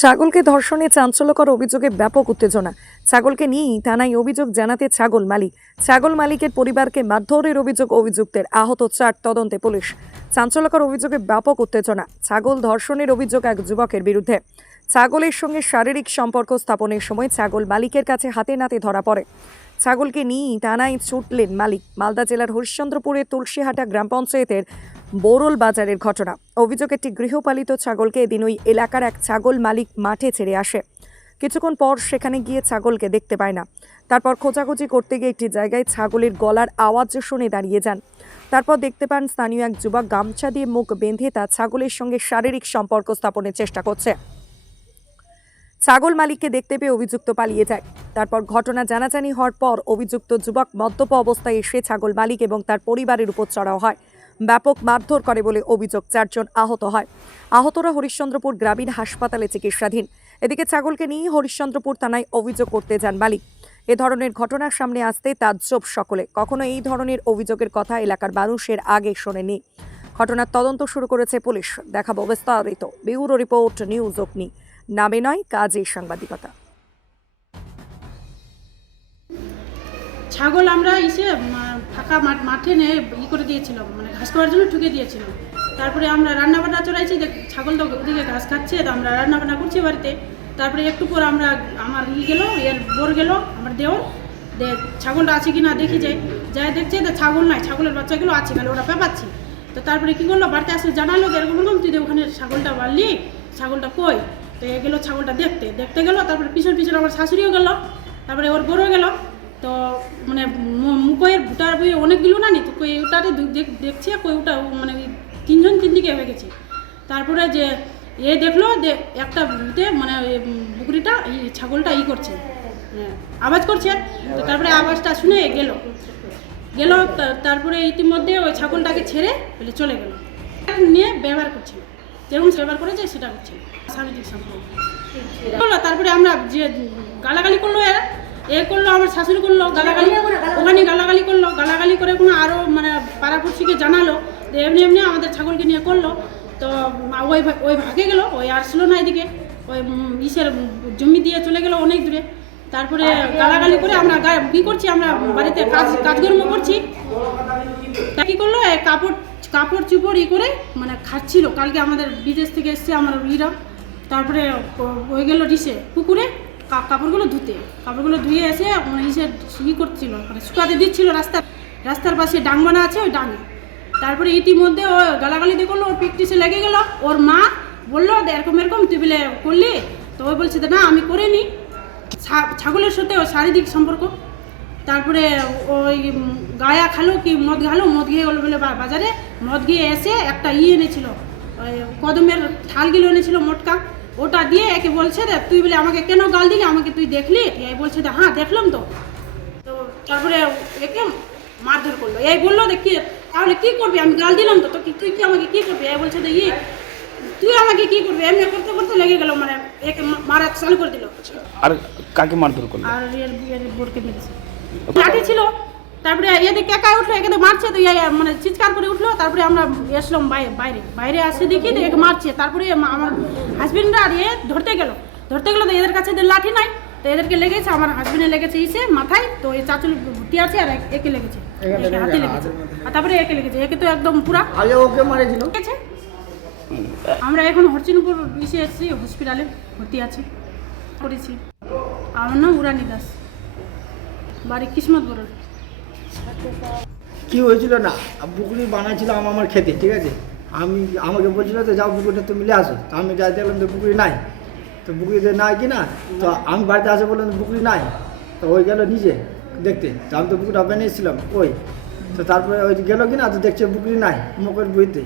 ছাগলকে ধর্ষণে চাঞ্চল্যকর অভিযোগে ব্যাপক উত্তেজনা। ছাগলকে নিয়েই থানায় অভিযোগ জানাতে ছাগল মালিক। ছাগল মালিকের পরিবারকে মারধরের অভিযোগ অভিযুক্তের আহত চার তদন্তে পুলিশ। চাঞ্চল্যকর অভিযোগে ব্যাপক উত্তেজনা। ছাগল ধর্ষণের অভিযোগ এক যুবকের বিরুদ্ধে। ছাগলের সঙ্গে শারীরিক সম্পর্ক স্থাপনের সময় ছাগল মালিকের কাছে হাতে নাতে ধরা পড়ে। ছাগলকে নিয়েই থানায় ছুটলেন মালিক। মালদা জেলার হরিশ্চন্দ্রপুরের তুলসীহাটা গ্রাম পঞ্চায়েতের বোরল বাজারের ঘটনা। অভিযোগ একটি গৃহপালিত ছাগলকে এদিন ওই এলাকার এক ছাগল মালিক মাঠে ছেড়ে আসে। কিছুক্ষণ পর সেখানে গিয়ে ছাগলকে দেখতে পায় না। তারপর খোঁজাখুঁজি করতে গিয়ে একটি জায়গায় ছাগলের গলার আওয়াজ শুনে দাঁড়িয়ে যান। তারপর দেখতে পান স্থানীয় এক যুবক গামছা দিয়ে মুখ বেঁধে তা ছাগলের সঙ্গে শারীরিক সম্পর্ক স্থাপনের চেষ্টা করছে। ছাগল মালিককে দেখতে পেয়ে অভিযুক্ত পালিয়ে যায়। তারপর ঘটনা জানাজানি হওয়ার পর অভিযুক্ত যুবক মদ্যপ অবস্থায় এসে ছাগল মালিক এবং তার পরিবারের উপর চড়াও হয়। ব্যাপক মারধর করে বলে অভিযোগ চারজন আহত হয়। আহতরা হরিশ্চন্দ্রপুর গ্রামীণ হাসপাতালে চিকিৎসাধীন। এদিকে ছাগলকে নিয়ে হরিশ্চন্দ্রপুর থানায় অভিযোগ করতে যান মালিক। এ ধরনের ঘটনার সামনে আসতে তাজ্জব সকলে। কখনো এই ধরনের অভিযোগের কথা এলাকার মানুষের আগে শোনেনি ঘটনার তদন্ত শুরু করেছে পুলিশ। দেখাবো বিস্তারিত। ব্যুরো রিপোর্ট, নিউজ অগ্নি। নামে নয়, কাজে সাংবাদিকতা। ছাগল আমরা এসে ফাঁকা মাঠ নিয়ে ই করে দিয়েছিলাম মানে ঘাস খাওয়ার জন্য ঠুকে দিয়েছিলাম। তারপরে আমরা রান্না বান্না চড়াইছি ছাগল তো ওদিকে ঘাস খাচ্ছে, তো আমরা রান্না বান্না করছি বাড়িতে। তারপরে একটু পর আমরা, আমার ই গেল, এর বোর গেল, আমার দেওর। দে, ছাগলটা আছে কি না দেখি যাই। যাই দেখছে তো ছাগল নাই, ছাগলের বাচ্চাগুলো আছে, খালি ওরা পেপাচ্ছি। তো তারপরে কী করল, বাড়িতে আসলে, জানালো এরকম তুই ওখানে ছাগলটা বাড়লি, ছাগলটা কই? তো এ গেলো ছাগলটা দেখতে। দেখতে গেলো, তারপরে পিছন পিছন আমার শাশুড়িও গেল, তারপরে ওর বড়ও গেল। তো মানে মু- মুখের ভুটার বই অনেকগুলো না নি, তো কই ওটাতে দেখছে কই ওটা মানে তিনজন তিন দিকে হয়ে গেছে। তারপরে যে এ দেখল যে একটা ভূতে মানে বুকরিটা এই ছাগলটা ই করছে। মানে আওয়াজ করছে। তো তারপরে আওয়াজটা শুনে গেল। গেল তারপরে ইতিমধ্যে ওই ছাগলটাকে ছেড়ে চলে গেল। নিয়ে ব্যবহার করছিল। যেরকম ব্যবহার করেছে, সেটা করছে শারীরিক সম্পর্ক। করল তারপরে আমরা যে গালাগালি করল এরা, এ করল, আমার শাশুড়ি করল, গালাগালি, ওখানে গালাগালি করল, গালাগালি করে কোনো আরও মানে পাড়াপড়শিকে জানালো, যে এমনি এমনি আমাদের ছাগলকে নিয়ে করল। তো ওই ওই ভাগে গেলো, ওই আসলো না এদিকে, ওই ইসের জমি দিয়ে চলে গেলো অনেক দূরে। তারপরে গালাগালি করে আমরা কি করছি, আমরা বাড়িতে কাজ, কাজকর্ম করছি। তা কি করল কাপড় কাপড় চুপড় ই করে মানে খাচ্ছিল। কালকে আমাদের বিদেশ থেকে এসছে আমার ইরা। তারপরে ও- হয়ে গেল ডিসে পুকুরে কাপড়গুলো ধুতে। কাপড়গুলো ধুয়ে এসে মানে ইসে ই করছিল মানে শুকাতে দিচ্ছিল রাস্তা রাস্তার পাশে ডাং বানা আছে ওই ডাঙে তারপরে ইতিমধ্যে ও গালাগালি দিয়ে করল, ওর প্র্যাকটিসে লেগে গেল। ওর মা বলল এরকম এরকম তুই বলে করলি? তো ওই বলছে না, আমি করিনি। ছাগলের সাথে ওর শারীরিক সম্পর্ক। তারপরে ওই গায়া খালো কি মদ খালো মদ গিয়ে গেলো বলে বাজারে। মদ গিয়ে এসে একটা ই এনেছিল ওই কদমের থালগুলো এনেছিল মোটকা। ওটা দিয়ে একে বলছে যে তুই বলে আমাকে কেন গাল দিলি? আমাকে তুই দেখলি? এই বলছে যে হ্যাঁ দেখলাম তো। তো তারপরে একে মারধর করল। এই বলল কি তাহলে কি করবি? আমি গাল দিলাম তো তো তুই কি আমাকে কী করবি? এই বলছে দেখি তুই আমাকে কি করবি? এমনি করতে করতে লেগে গেল মানে একে মারা চালু করে দিল। আর কাকে মারধর করল? আর এর বোরকে মেরেছে। লাঠি ছিল তারপরে এদিকে কেকায় উঠল একে মারছে তো ইয়ে মানে চিৎকার করে উঠল তারপরে আমরা এসলাম বাইরে বাইরে বাইরে আসে দেখি তো একে মারছে তারপরে আমার হাজবেন্ডরা আর এ ধরতে গেল ধরতে গেলো তো এদের কাছে এদের লাঠি নাই তো এদেরকে লেগেছে আমার হাজবেন্ডে লেগেছে ইসে মাথায় তো এই চাচুল ভর্তি আছে আর এক- একে লেগেছে একে হাতে লেগেছে আর তারপরে একে লেগেছে একে তো একদম পুরা ওকে মারেছিল? আমরা এখন হরচিনপুর ইসে এসেছি হসপিটালে ভর্তি আছি করেছি। আমার নাম উরানি দাস। বাড়ি কিসমত বড়। কি হয়েছিল না? পুকুরি বানাইছিল আমার খেতে, ঠিক আছে? আমি, আমাকে বলছিল তো যাও পুকুরটা তুমি নিয়ে আসো। তো আমি যাই দেখলাম তো পুকুরি নাই। তো পুকুরিতে নাই কি না, তো আমি বাড়িতে আসে বললাম তো পুকুরি নাই। তো ওই গেল নিজে দেখতে। তো আমি তো পুকুরটা বানিয়েছিলাম ওই। তো তারপরে ওই গেল কি না, তো দেখছে পুকুরি নাই, মুখের বইতে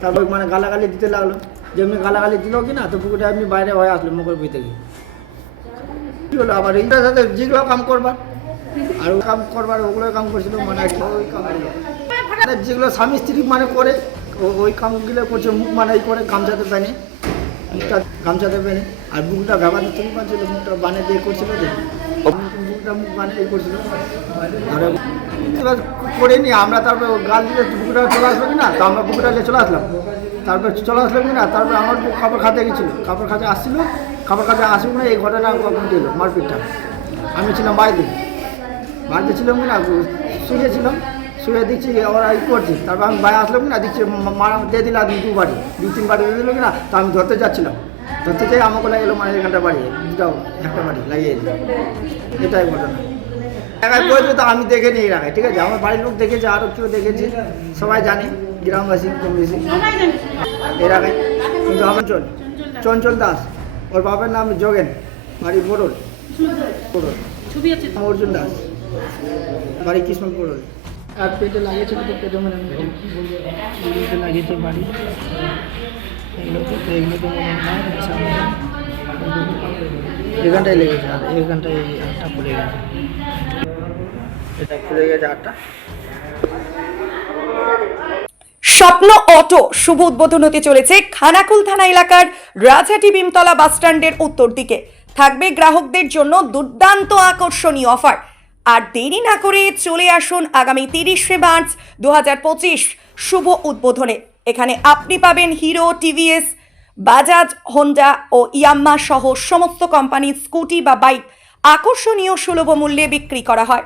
তারপর মানে গালাগালি দিতে লাগল। যে যেমনি গালাগালি দিল কি না, তো পুকুরটা এমনি বাইরে হয়ে আসলো মুখের বই গিয়ে। কি হলো আবার? এইটার সাথে যেগুলো কাম করবার। আর কাম করবার ওগুলো কাম করছিল মানে ওই কাম মানে যেগুলো স্বামী স্ত্রী মানে করে ওই কামগুলো করছে, মুখ মানে এই করে, গামছাতে পেনে। মুখটা গামছাতে পেনে। আর বুকটা ব্যবহার তুমি পাচ্ছিল মুখটা বানিয়ে দিয়ে করছিল বুকটা মুখ বানিয়ে করছিল। আর এবার করিনি আমরা তারপরে গাল দিলে বুকুটা চলে আসলো কি না তো আমরা বুকুটা নিয়ে চলে আসলাম। তারপর চলে আসলাম কি না তারপর আমার কাপড় খাতে গেছিল। কাপড় খাতে আসছিল কাপড় খাতে আসুক না এই ঘটনা কখন দিল মারপিটটা। আমি ছিলাম বাড়িতে। বাড়িতে ছিলাম কি না শুয়েছিলাম শুয়ে দেখছি ওরা ই করছি। তারপর আমি বাইরে আসলাম কি না দেখছি মারা দিয়ে দিলাম দু বাড়ি। দু তিন বাড়ি দিয়ে দিল কি না তো আমি ধরতে যাচ্ছিলাম। ধরতে যাই আমাকে লাগে এলো মানে এখানটা বাড়ি দুটাও একটা বাড়ি লাগিয়ে দিল। এটাই ঘটনা। এলাকায় বলছে তো আমি দেখে নিই এলাকায় ঠিক আছে? আমার বাড়ির লোক দেখেছে আরও কেউ দেখেছে সবাই জানে গ্রামবাসী কম বেশি জানে কিন্তু আমার চল চঞ্চল দাস ওর বাবার নাম যোগেন বাড়ি ছবি আছে অর্জুন দাস। বাড়ি কৃষ্ণ মোড়ল আর পেটে লাগিয়েছিল তো পেটে মানে বলব পেটে লাগিয়েছে বাড়ি। এগুলো তো এগুলো তো মনে হয় না, সামনে। লেগেছে। আর এখানটায় এই আটটা পড়ে গেছে। এটা পড়ে গেছে আটটা। স্বপ্ন অটো শুভ উদ্বোধন হতে চলেছে খানাকুল থানা এলাকার রাজহাটি ভীমতলা বাসস্ট্যান্ডের উত্তর দিকে। থাকবে গ্রাহকদের জন্য দুর্দান্ত আকর্ষণীয় অফার। আর দেরি না করে চলে আসুন আগামী তিরিশে মার্চ দু হাজার পঁচিশ শুভ উদ্বোধনে। এখানে আপনি পাবেন হিরো টিভিএস, বাজাজ, হোন্ডা ও ইয়াম্মা সহ সমস্ত কোম্পানির স্কুটি বা বাইক আকর্ষণীয় সুলভ মূল্যে বিক্রি করা হয়।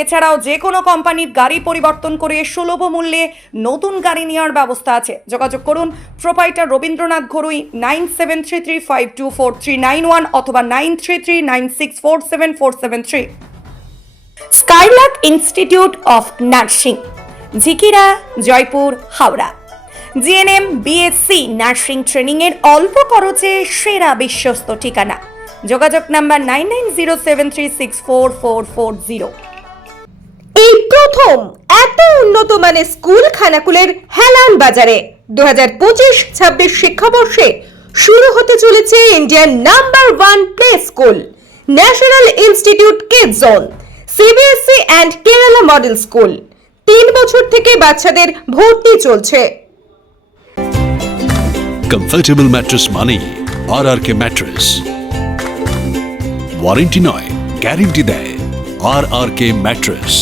এছাড়াও যে কোনো কোম্পানির গাড়ি পরিবর্তন করে সুলভ মূল্যে নতুন গাড়ি নেওয়ার ব্যবস্থা আছে। যোগাযোগ করুন proprietor Rabindranath Gharui nine seven three three five two four three nine one অথবা nine three three nine six four seven four seven three. Skylark institute of nursing Jhikira Joypur Howrah GNM BSc nursing ট্রেনিংয়ের অল্প খরচে সেরা বিশ্বস্ত ঠিকানা। যোগাযোগ number nine nine zero seven three six four four four zero এই প্রথম এত উন্নত মানের স্কুল খানাকুলের হেলান বাজারে দু হাজার পঁচিশ ছাব্বিশ শিক্ষাবর্ষে শুরু হতে চলেছে Indian number one play school national institute kid zone CBSC and Kerala model school তিন বছর থেকে বাচ্চাদের ভর্তি চলছে। কমফর্টেবল ম্যাট্রেস মানেই R R K mattress warranty নয় গ্যারেন্টি দেয় আর আর কে ম্যাট্রেস